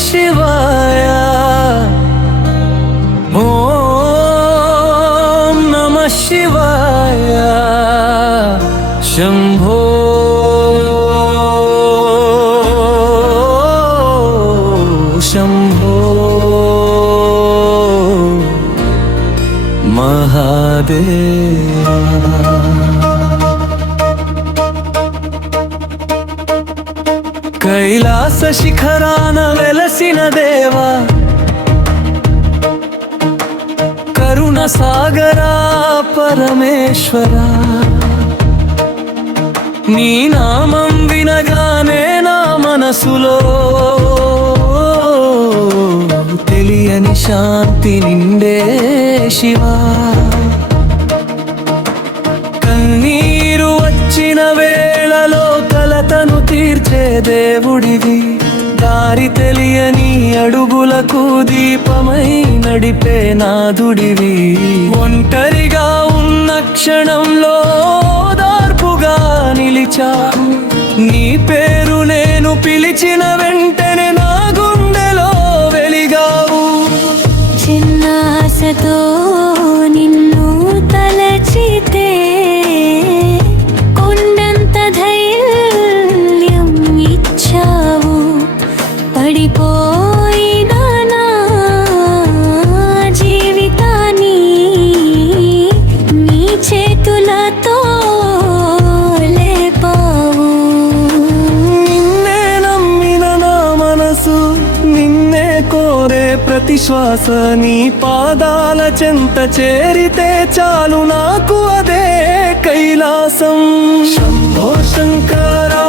శివాయ ఓం నమః శివాయ శంభో శంభో మహాదేవా కైలాస శిఖరాన వెలసిన దేవా కరుణ సాగరా పరమేశ్వరా నీ నామం వినగానే నా మనసులో తెలియని శాంతి నిండే శివా కన్నీరు వచ్చిన వేళలో కలతను తీర్చే దేవుడివి దారి తెలియని అడుగులకు దీపమై నడిపే నాదుడివి ఒంటరిగా ఉన్న క్షణంలో ఓదార్పుగా నిలిచావు నీ పేరు నేను పిలిచిన వెంటనే నా గుండెలో వెలిగావు చిన్న ఆశతో నిన్ను తలచితే కొండంత ధైర్యం ఇచ్చావు పడిపోయిన నా జీవితాన్ని నీ చేతులతో లేపావు నిన్నే నమ్మిన నా మనసు నిన్నే కోరే ప్రతి శ్వాస నీ పాదాల చెంత చేరితే చాలు నాకు అదే కైలాసం శంభో శంకరా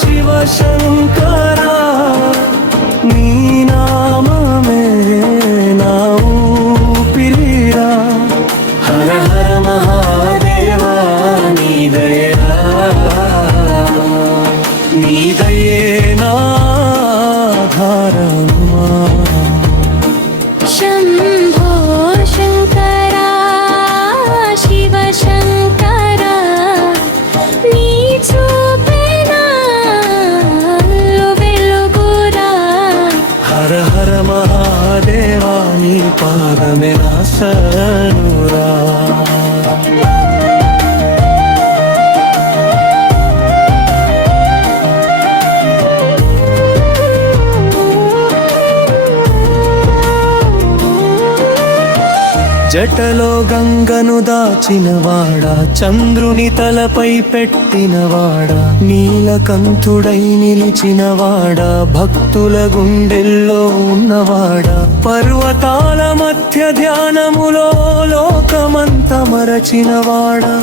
శివ శంకరా నీ నామమే నా ఊపిరిరా హర హర మహాదేవా నీ దయా నీ దయే నా ధారమా శంభో శంకరా శివ శంకరా నీ చూపే నాలో వెలుగురా హర హర మహాదేవా నీ పాదమే నా శరణురా జటలో గంగను దాచినవాడా చంద్రుని తలపై పెట్టినవాడా నీలకంఠుడై నిలిచినవాడా భక్తుల గుండెల్లో ఉన్నవాడా పర్వతాల మధ్య ధ్యానములో లోకమంత మరచినవాడా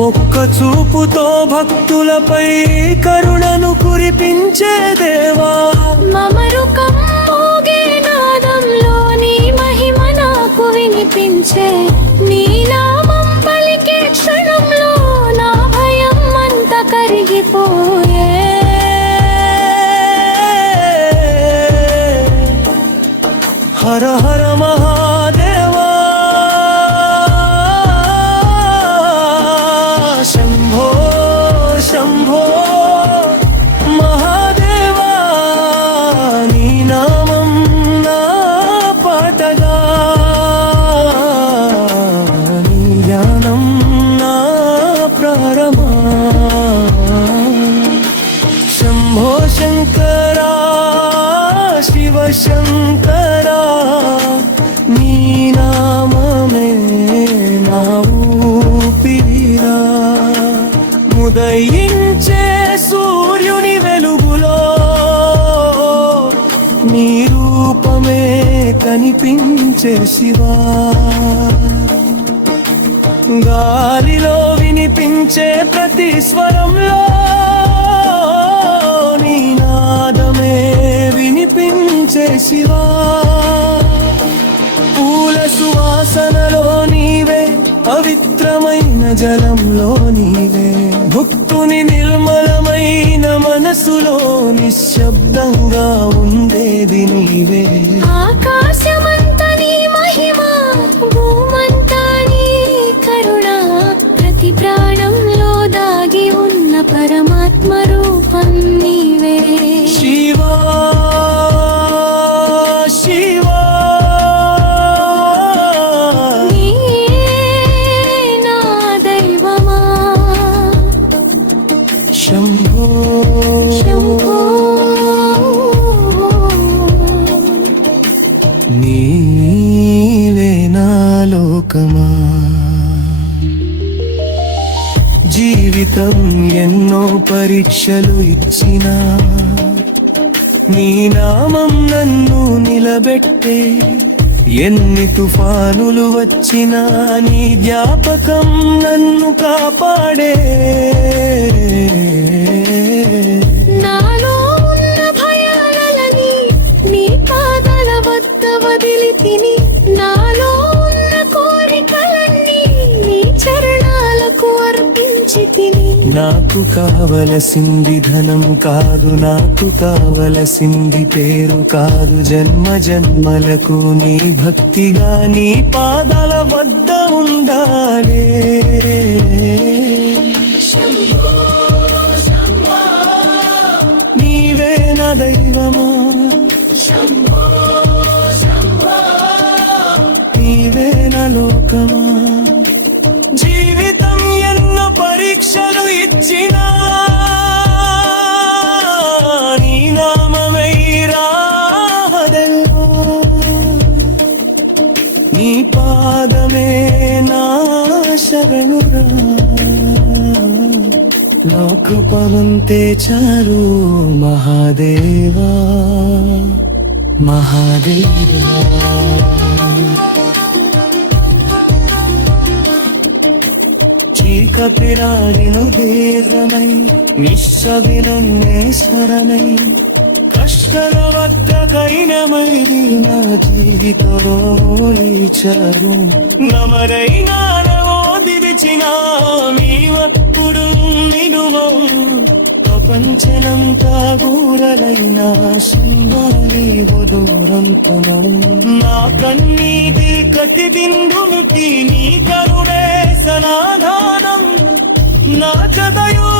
ఒక్క చూపుతో భక్తులపై కరుణను కురిపించే దేవా మమరుకం మోగే నాదంలో నీ మహిమ నాకు వినిపించే నీ నామం పలికే క్షణంలో నా భయం అంతా కరిగిపోయే హర హర మహాదేవా శంభో శంభో మహాదేవా నీ నామం నా పాటగా నీ జ్ఞానం నా ప్రారమా శంభో శంకరా శివ శంకరా నీ నామమే నా ఊపిరిరా ఉదయించే సూర్యుని వెలుగులో నీ రూపమే కనిపించే శివా గాలిలో వినిపించే ప్రతి స్వరంలో నీ నాదమే వినిపించే శివా పూల సువాసనలో నీవే పవిత్రమైన జలంలో నీవే భక్తుని నిర్మలమైన మనసులో నిశ్శబ్దంగా ఉండేది నీవే ఆకాశమంతా నీ మహిమ భూమంతా నీ కరుణ ప్రతి ప్రాణంలో దాగి ఉన్న పరమాత్మ రూపం నీవే శివా లోకమా జీవితం ఎన్నో పరీక్షలు ఇచ్చినా నీ నామం నన్ను నిలబెట్టే ఎన్ని తుఫానులు వచ్చినా నీ జ్ఞాపకం నన్ను కాపాడే నాలో ఉన్న భయాలని నీ పాదాల వద్ద వదిలి తిని నాలో ఉన్న కోరికలన్నీ నీ చరణాలకు అర్పించి తిని నాకు కావలసింది ధనం కాదు నాకు కావలసింది పేరు కాదు జన్మ జన్మలకు నీ భక్తిగా నీ పాదాల వద్ద ఉండాలే నీవే నా దైవమా నీవే నా లోకమా జీవితం ఎన్నో పరీక్షలు ఇచ్చినా నీ నామమై రాదెల్లా నీ పాదమే నా శరణురా నా కృపనుంతే చాలు మహాదేవా మహాదేవా చీకటిరాడిను దీర్ఘమై నిశ్శవినన్నే స్మరణై కష్టల వద్దకైనమై నా జీవితంలో ఈచారు నమరైనానో దిరిచిన మీవప్పుడు నినువో ప్రపంచనంతా గూరలైన సుందరి దూరంతును నా కన్నీటి కటి బిందుకి నీ కరుణే సనాధానం నా చదయో